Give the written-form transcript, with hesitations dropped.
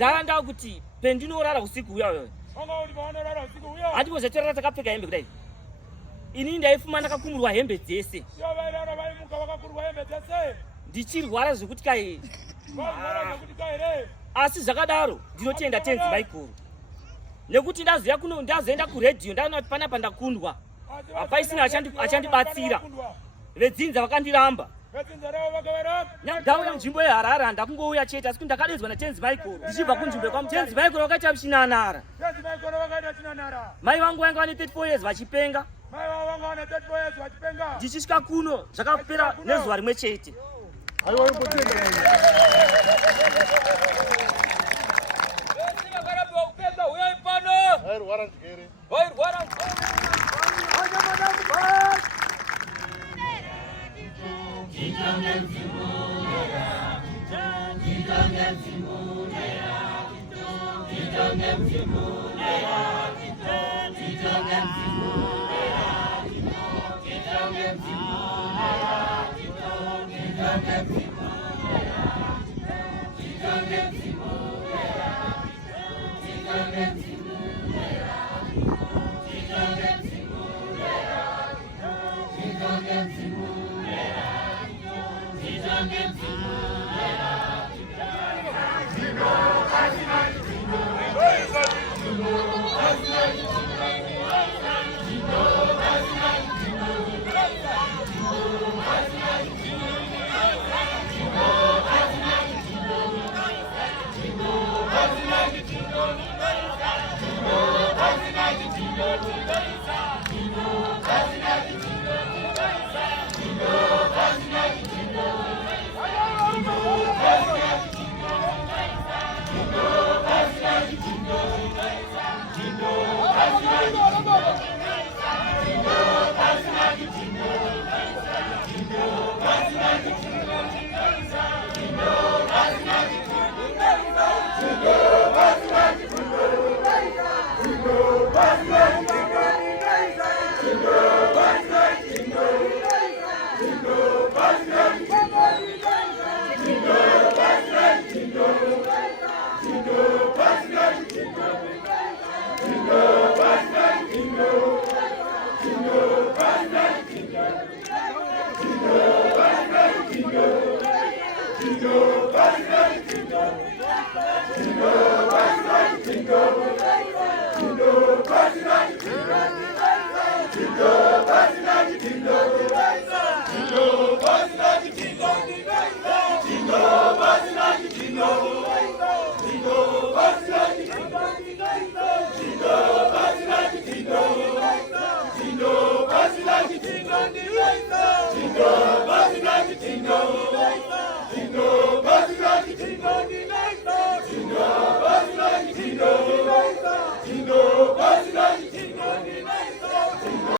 Ndanda kuti pendinorara usiku uya wewe. Hatipozetorara takapfeka hembe kudai. Ini ndaifuma ndakakumurwa hembe dzese. Ndichirwara zvekuti kai. Asi zvakadaro ndinotenda tenzi Michael. Nekuti ndazoya kuno ndazoenda kuredhiyo ndaona kuti panapa ndakundwa. Hapaisina achandibatsira. Vedzinza vakandiramba. Ndauya munzvimbo yeHarare ndakungouya chete asi ndakadedzwa natenzi Michael. Ndichibva kunzvimbo kwamutenzi Michael wakaita chinanara. Mai vangu vanga vane 34 years vachipenga. Ndichisvika kuno zvakapera nezuva rimwe chete.